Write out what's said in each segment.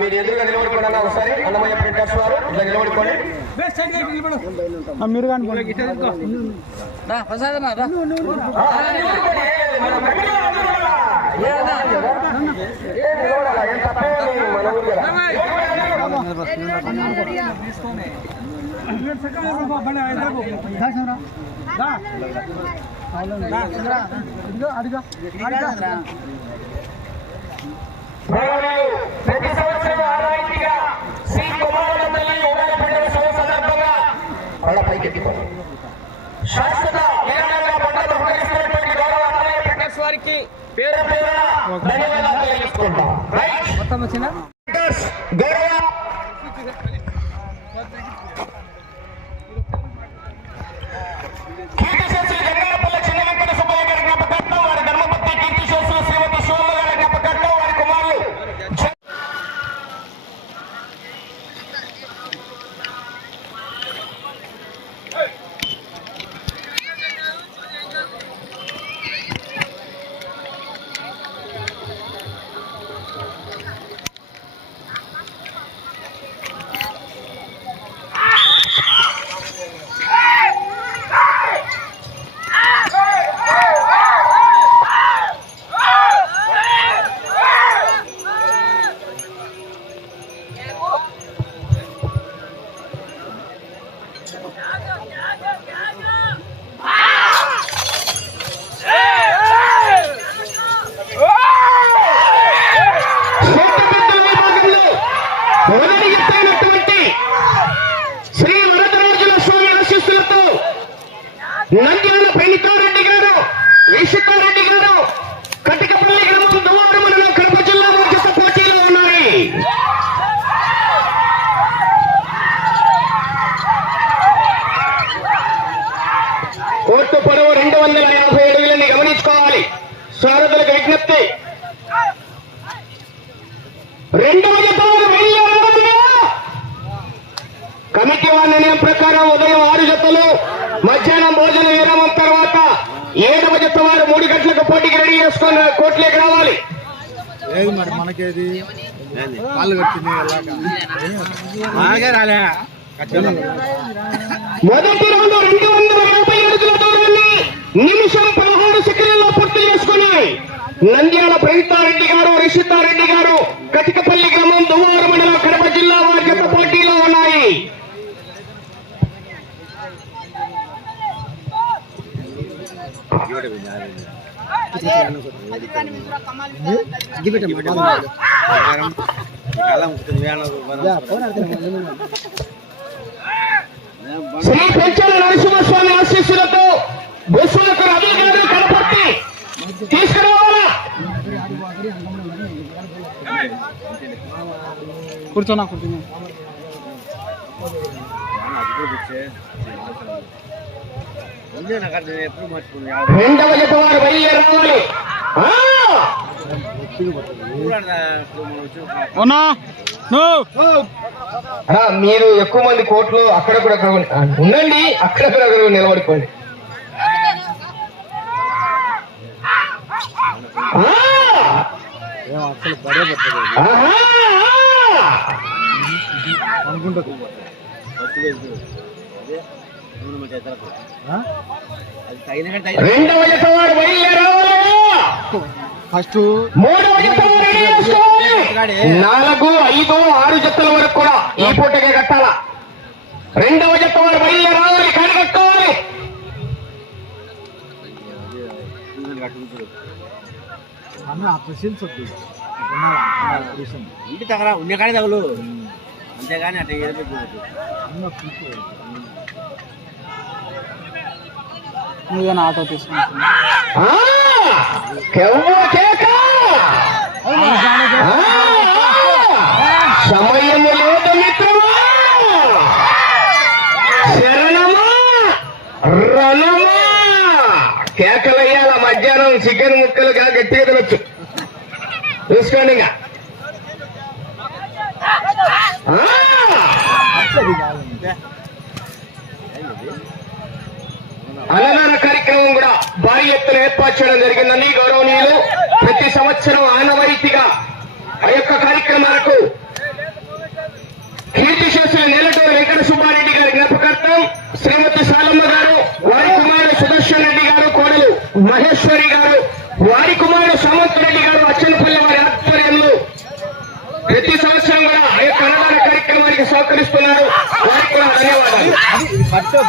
మీరు ఎదురుగా నిలబడుకోండి ఒకసారి అన్నమయ్య ప్రింటర్స్ వారు ఇలా నిలబడుకోండి. మీరు కానీ ప్రతి సంవత్సరం ఆదాయంగా శ్రీ కుమారుల తల్లి ఉగాది పండుగ సందర్భంగా శాశ్వత పండుగ ఉపయోగిస్తున్నటువంటి గౌరవ అన్నమయ్య ప్రింటర్స్ వారికి పేరు పేరున ధన్యవాదాలు తెలియజేసుకుంటాం. మొత్తం వచ్చిన గౌరవ కీర్తిశేషులు జంగాలపల్లి చిన్న వెంకట సుబ్బయ్య గారి జ్ఞాపకార్థం, వారి ధర్మపత్ని కీర్తిశేషులు శ్రీమతి శివమ్మ గారి జ్ఞాపకార్థం, వారి కుమారులు శ్రీ వరదరాజుల స్వామి ఆశీస్సులతో నంద్యాల పెళ్లితారెడ్డి గారు, విషితారెడ్డి గారు కటికపల్లి గ్రామం దువ్వాడ మండలం కడప జిల్లా మధ్య పోటీలో ఉన్నాయి. కోర్టు పొడవు 250 అడుగులని గమనించుకోవాలి. సారథులకు విజ్ఞప్తి. కమిటీ వారి నిర్ణయం ప్రకారం ఉదయం 6 జతలు, మధ్యాహ్నం భోజన విరామం తర్వాత 7వ జత వారు 3 గంటలకు పోటీకి రెడీ చేసుకొని కోర్టులోకి రావాలి. మనకేది మొదటి రౌండ్ 250 అడుగుల దూరాన్ని నిమిషం 16 సెకండ్లలో పూర్తి చేసుకున్నాయి. నంద్యాల ప్రణీతారెడ్డి గారు, రిషితారెడ్డి గారు కటికపల్లి గ్రామం దువ్వాడ మండలం కడప జిల్లా వారి జత పోటీలో ఉన్నాయి. శ్రీ పెంచల నరసింహస్వామి ఆశీస్సులతో బుస్సులకు రవి గారు కనపర్తి తీసుకురావాలా. కూర్చోనా 2వ జత వారు బయలుదేరాలి. మీరు ఎక్కువ మంది కోర్టులో అక్కడక్కడ ఉండండి, అక్కడక్కడ నిలబడుకోండి. రెండవ జత వారు బయలుదేరాలి. ఫస్ట్ 3వ జత 4, 5, 6 జతల వరకు కూడా ఈ పూటకే కట్టాలా. 2వ జత వారు బయలుదేరాలి, కనికట్టుకోవాలి. ఇంటి తగరా ఉండే కానీ తగలు అంతేగాని అట్లా నువ్వేనా ఆటో తీసుకుంటున్నా సమయము లేదు మిత్రమా, శరణమా రణమా. కేకలయ్యాల మధ్యాహ్నం చికెన్ ముక్కలుగా గట్టిగా తినొచ్చు, చూసుకోండి. ఇంకా అన్నదాన కార్యక్రమం కూడా భారీ ఎత్తున ఏర్పాటు చేయడం జరిగిందని గౌరవనీయులు ప్రతి సంవత్సరం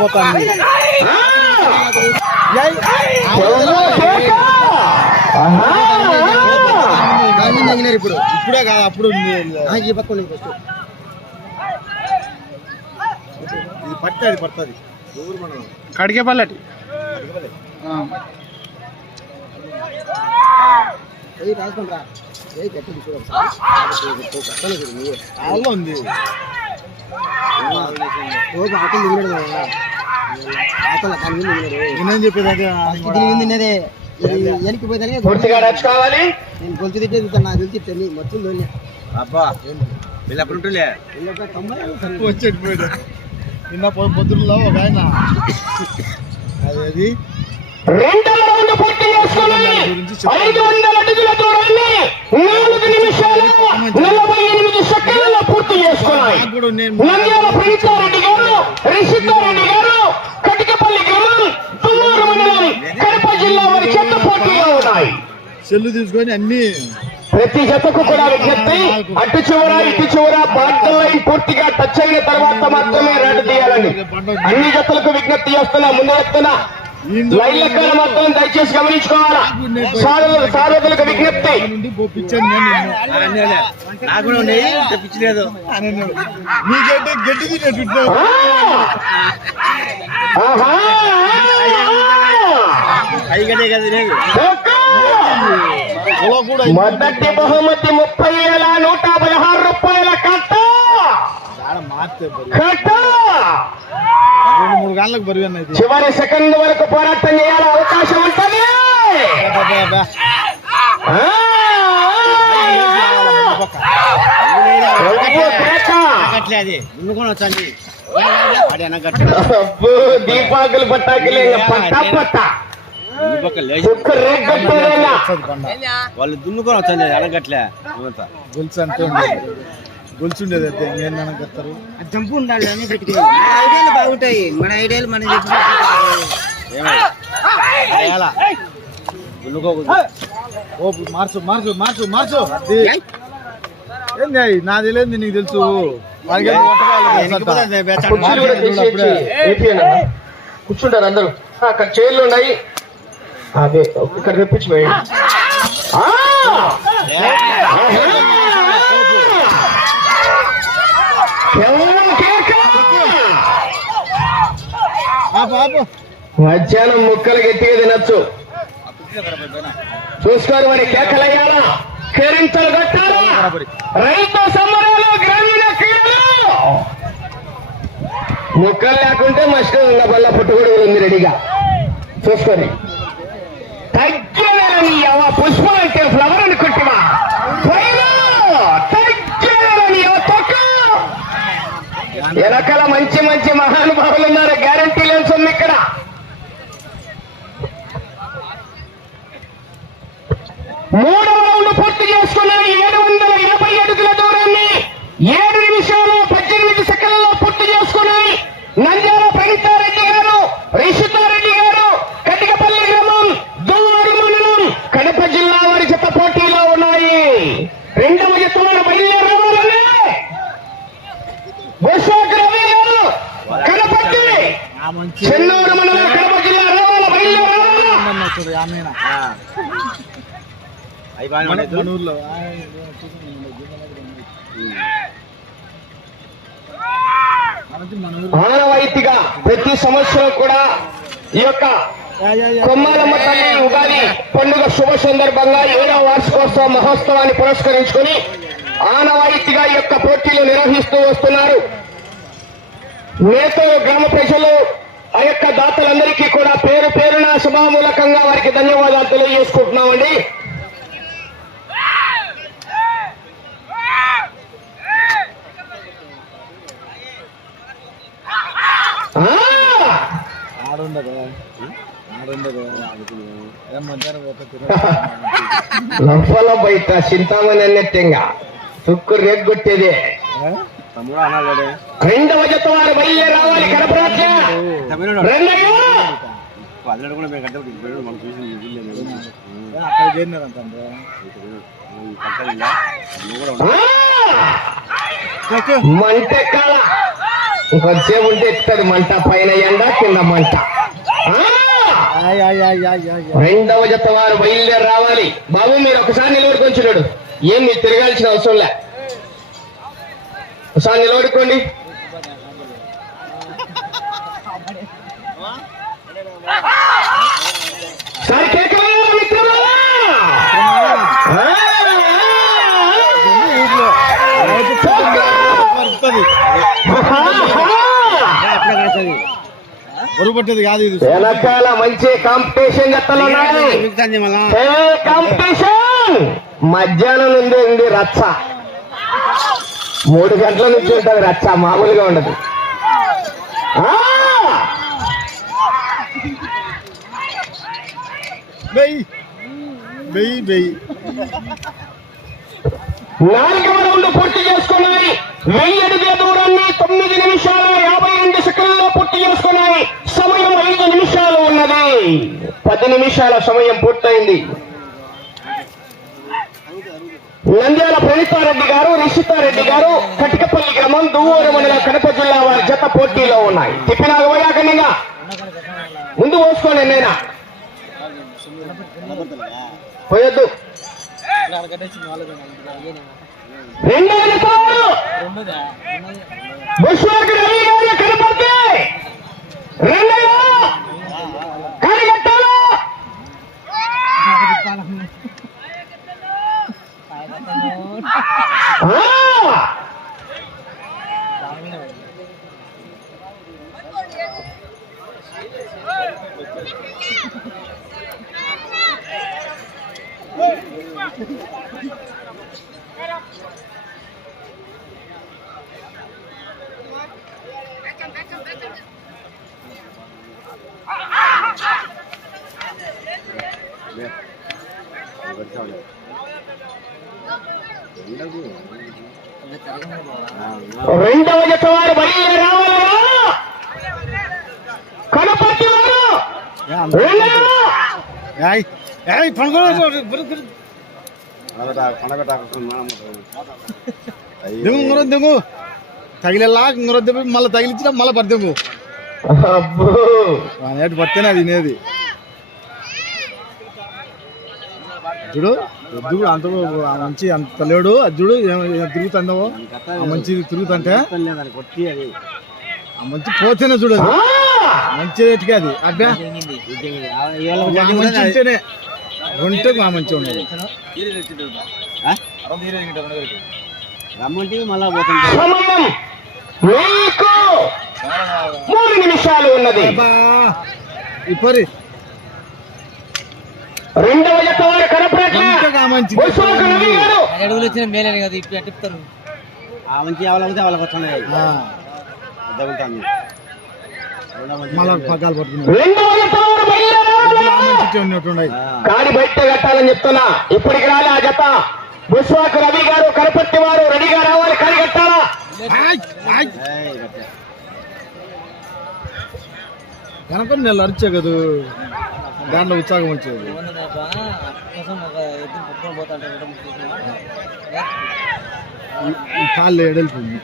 పోతాను ఇప్పుడు ఇప్పుడే కాదు అప్పుడు ఈ పక్క ఫస్ట్ ఇది పట్టది పడుతుంది కడిగే పల్లెటి రాసుకుంటా ఉంది నేనేం చెప్పేది వెనక్కి పోతే పూర్తిగా నచ్చుకోవాలి. నేను గొంతు తిట్టేది నాకు తెలిసి తిట్టండి మొత్తం లోనే అబ్బా వీళ్ళప్పుడు ఉంటులే వచ్చేది పోయాడు నిన్న పొద్దుల్లో ఒక ఆయన అదేది రెండవ రౌండ్ పూర్తి చేసుకుని 500 అడుగుల దూరాన్ని 4 నిమిషాలు 48 సెకండ్లలో పూర్తి చేసుకున్నాయి. నంద్యాల ప్రణీతారెడ్డి గారు, రిషితారెడ్డి గారు, కటికపల్లి గ్రామం, తుమ్మూరు మండలం, కడప జిల్లా వారి చెత్త పోటీలో ఉన్నాయి. సెల్లు తీసుకొని అన్ని ప్రతి జతకు కూడా విజ్ఞప్తి, అటు చివర ఇటు చివర బార్డర్ లైన్ పూర్తిగా టచ్ అయిన తర్వాత మాత్రమే రేటు తీయాలండి. అన్ని జతలకు విజ్ఞప్తి చేస్తున్నా, ముందు చెప్తున్నా, లైన్ లెక్కన మాత్రం దయచేసి గమనించుకోవాలా. సార్వజనిక విజ్ఞప్తి. నాకు కూడా ఉన్నాయి తెప్పించలేదు నీకంటే గడ్డి తినేట్టు అయ్యగడే కదా లేదు మొదటి బహుమతి 30,116 రూపాయల కట్ట. కట్ట 2-3 గంటలకు బరువు అన్నది. చివరి సెకండ్ వరకు పోరాటం చేయాలి, అవకాశం ఉంటుంది. దీపాకులు పట్టాకులు పట్టా పట్టా వాళ్ళు దున్నుకొని వచ్చింది అనగట్లే గొలుసు అంటే గొలుసు ఉండేది అయితే ఇంకేం అనగలుగుతారు. జంపు ఉండాలి అని పెట్టుకుని ఐడియాలు బాగుంటాయి. మన ఐడియాలు మనం మార్చు మార్చు మార్చు మార్చు ఏంది నాది లేదు నీకు తెలుసు. కూర్చుంటారు అందరూ. అక్కడ చైర్లు ఉన్నాయి, అదే ఇక్కడ తెప్పించి వేయండి. మధ్యాహ్నం ముక్కలు గట్టిగా తినచ్చు. చూసుకోరు మరి కేకలయ్యాలా, కేరింతలు కట్టాలా, రైతు సంబరాలు, గ్రామీణ క్రీడలు. ముక్కలు లేకుంటే మస్కం ఉన్న బల్ల పుట్టుబడి ఉంది రెడీగా. చూసుకొని తగ్గలేని పుష్ప అంటే ఫ్లవర్ అనుకుంటున్నా. వెనకాల మంచి మంచి మహానుభావులు ఉన్నారు, గ్యారంటీ లేని సొమ్ము ఇక్కడ. మూడవ రౌండ్ పూర్తి చేసుకున్నాయి. 720 అడుగుల దూరాన్ని 7 నిమిషాలు 18 సెకండ్లలో పూర్తి చేసుకున్నాయి. నంద్యాల ప్రణీతారెడ్డి గారు, రిషితారెడ్డి గారు, కటికపల్లి గ్రామం, దువ్వారు మండలం, కడప జిల్లా వారి జత పోటీలో ఉన్నాయి. రెండవ జత వారు బయలుదేరాలని కడపట్టి చెన్నూరు మండలం, కడప జిల్లా రావాల బయలుదేరాలి. ఆనవాయితీగా ప్రతి సంవత్సరం కూడా ఈ యొక్క కొమ్మాలమ్మ తల్లి ఉగాది పండుగ శుభ సందర్భంగా 7వ వార్షికోత్సవ మహోత్సవాన్ని పురస్కరించుకుని ఆనవాయితీగా ఈ యొక్క పోటీలు నిర్వహిస్తూ వస్తున్నారు. నేతలు, గ్రామ ప్రజలు, ఆ యొక్క దాతలందరికీ కూడా పేరు పేరున శుభామూలకంగా వారికి ధన్యవాదాలు తెలియజేసుకుంటున్నామండి. లంపల బయట చింతామణి అన్నట్టంగా సుక్కు రేగొట్టేదే. రెండవ జత వారు బయలుదేరి రావాలి. కడప మంటెక్కల ఇంకొంతసేపు ఉంటే ఎక్కుతుంది మంట, పైన ఎండ కింద మంట. రెండవ జత వారు బయలుదేరి రావాలి. బాబు మీరు ఒకసారి నిలబడుకొంచున్నాడు, ఏం మీరు తిరగాల్సిన అవసరం లే, ఒకసారి నిలబడుకోండి. సార్ పట్టేది కాదు ఇది. వెనకాల మంచి కాంపిటీషన్ కాంపిటీషన్ మధ్యాహ్నం నుండి ఉంది రచ్చ, 3 గంటల నుంచి ఉంటుంది రచ్చ, మామూలుగా ఉండదు. నాలుగవ రౌండ్ పూర్తి చేసుకున్నాయి. 1000 అడుగుల దూరాన్ని 9 నిమిషాల 52 సెకండ్లలో పూర్తి చేసుకున్నాయి. సమయం 5 నిమిషాలు ఉన్నది. 10 నిమిషాల సమయం పూర్తయింది. నంద్యాల ప్రణీతారెడ్డి గారు, రిషితారెడ్డి గారు, కటికపల్లి గ్రామం, దువ్వూరు మండలం, కడప జిల్లా వారి జత పోటీలో ఉన్నాయి. తిప్పినాగపోయాకనిగా ముందు పోసుకోండి, ఎన్నైనా పోయొద్దు. రెండవ జత బుష్వాకు రవి గారు కనపడితే రెండవ కాలిగట్టాలు రెండవ జత వారు బయలుదేరి రావాలా? కనపర్తి వారు దిగు తగిలేలా మళ్ళీ తగిలించిన మళ్ళీ పడతాము. నేటి పడితేనే అది తినేది. చూడు ఎద్దుడు అంత మంచి అంత లేడు, అది చూడు తిరుగుతుండవు, మంచి తిరుగుతుంటే మంచి పోతేనే చూడు, మంచి రేటుగా అది అబ్బా మంచి ఉంటేనే ఉంటే మంచిగా ఉన్నది. రమ్మంటే మళ్ళా పోతుంది. 3 నిమిషాలు ఉన్నది. ఇప్పుడు రెండవ జత వారు కనపడట్ల అడుగులు వచ్చిన మేలే కదా ఇప్పుడు అట్టిస్తారు. ఆ మంచి ఎవరైతే వాళ్ళకి వస్తున్నాయి. కాడి బయట కట్టాలని చెప్తున్నా. ఇప్పటికి రాలే ఆ జత. బుస్వాకు రవి గారు, కనపర్తి వారు రెడీగా రావాలి. కాడి కట్టాలా? కనుక నేను అరిచే కదా, దాంట్లో ఉత్సాహం వచ్చేది. కాళ్ళు ఎడలిపోయింది,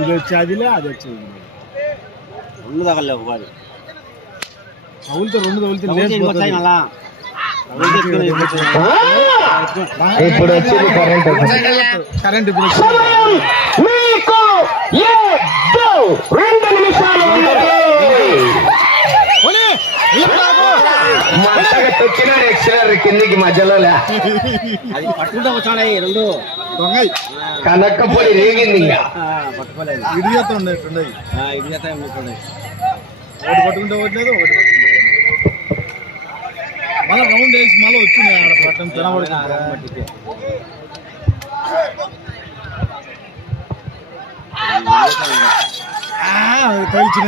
ఇది వచ్చేదిలే అది వచ్చేది. 2 తగలేవు కాదు, తగులితే 2 తగులితే ఇప్పుడు వచ్చింది కరెంట్. ఇప్పుడు 2 నిమిషాలు తొక్కినాడు కిందికి మధ్యలో అది పట్టుకుంటా వచ్చాయి 2 కనక్కపొడి రేగింది. ఇంకా పట్టుకోలేదు. ఇడియత ఉండేది, ఇడియత ఒకటి పట్టుకుంటే పోవట్లేదు, ఒకటి మళ్ళీ రౌండ్ వేసి మళ్ళీ వచ్చింది అక్కడ పట్టం తినబడుతుంది. తగిలిచిన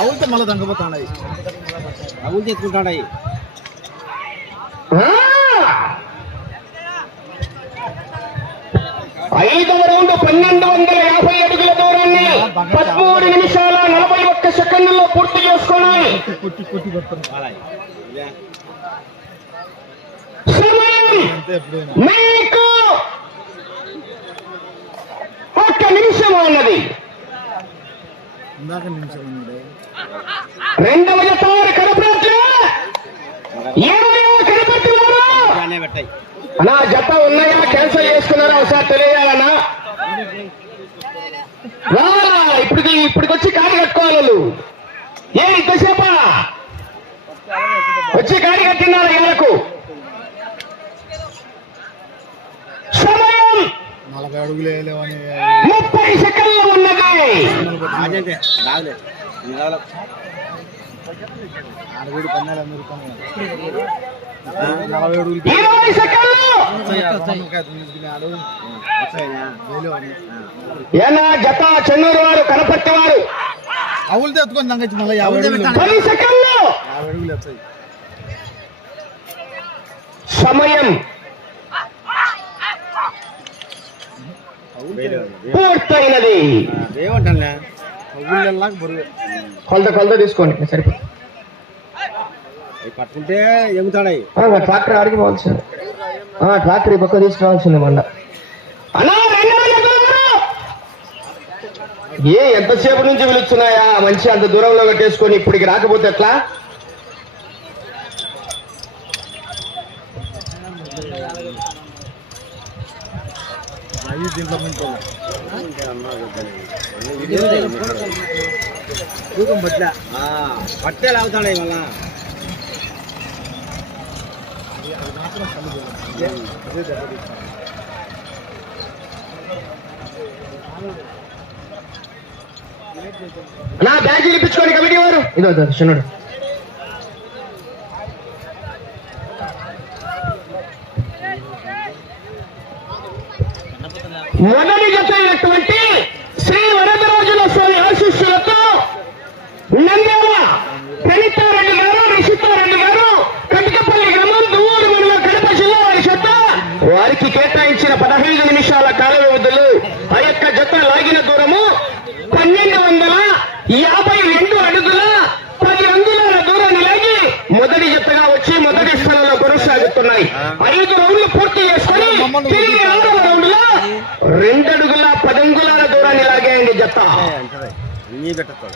అవుతే మళ్ళీ దంగపోతాయి, అవులు తెచ్చుకుంటాయి. 5వ రౌండ్ 1250 అడుగుల దూరాన్ని 13 నిమిషాల 41 సెకండ్లలో పూర్తి చేసుకున్నాయి. సమయం మీకు నిమిషం ఉన్నది. ఇందాక నిమిషం ఉన్నాడు. రెండవ జత వారు కనపడట్లే. ఏమయ్యా కనపడుతున్నారు? బాగానే పెట్టాయి. అన్నా జత ఉన్నాయా క్యాన్సిల్ చేసుకున్నారా ఒకసారి తెలియాలన్నా. ఇప్పటికొచ్చి కాడి కట్టుకోవాలి వాళ్ళు. ఏ ఇంతసేప వచ్చి కాడి కట్టినారు ఏళ్ళకు. సమయం 40 అడుగులు వేయలేవని 30 సెకండ్లు ఉన్నది. రాజంటే రాదులే. ఇది రాదు. 60 పన్నాలు అమెరికన్ 40 అడుగులు 20 సెకండ్లు. ఏనా జత చెన్నూరు వారు కనపర్తి వారు అవులు తెచ్చుకొని దంగచ్చి మళ్ళీ 50 అడుగులు 10 సెకండ్లు. 50 అడుగులు వచ్చాయి. సమయం పూర్తయినది. ఏమంటానులే. అవుళ్ళకి బరువు కొలత తీసుకోండి సరిపోతుంది. అవి పట్టుకుంటే ఎగుతాడాయి. ట్రాక్టర్ ఆడికి పోవాల్సింది. ట్రాక్టర్ ఈ పక్క తీసుకురావాల్సింది మొన్న. ఎంతసేపు నుంచి పిలుస్తున్నాయా మంచి అంత దూరంలో కట్టేసుకొని ఇప్పటికి రాకపోతే ఎట్లా? అవి దీంట్లో మంచి తూకం పట్ల పట్టే లాగుతాడాయి మళ్ళా. నా బ్యాగీలు ఇప్పించుకోండి కమిటీ వారు. ఇదో చిన్నడు మొదటి జత అయినటువంటి శ్రీ వరదరాజుల స్వామి ఆశీస్సులతో నంద్యాల ప్రణితారెడ్డి గారు, రిషితారెడ్డి గారు, కటికపల్లి గ్రామం, దువ్వూరు మండలం, కడప జిల్లా వారి జత వారికి కేటాయించిన 15 నిమిషాల కాల వ్యవధిలో ఆ యొక్క జత లాగిన దూరము 1252 అడుగుల 10 అంగుళాల దూరాన్ని లాగి మొదటి జతగా వచ్చి మొదటి స్థానంలో కొనసాగుతున్నాయి. 5 రౌండ్లు పూర్తి చేసుకుని తిరిగి 6వ రౌండ్ లో 2 అడుగుల 10 అంగుళాల దూరాన్ని లాగేయండి జత. అన్నీ పెట్టచ్చు.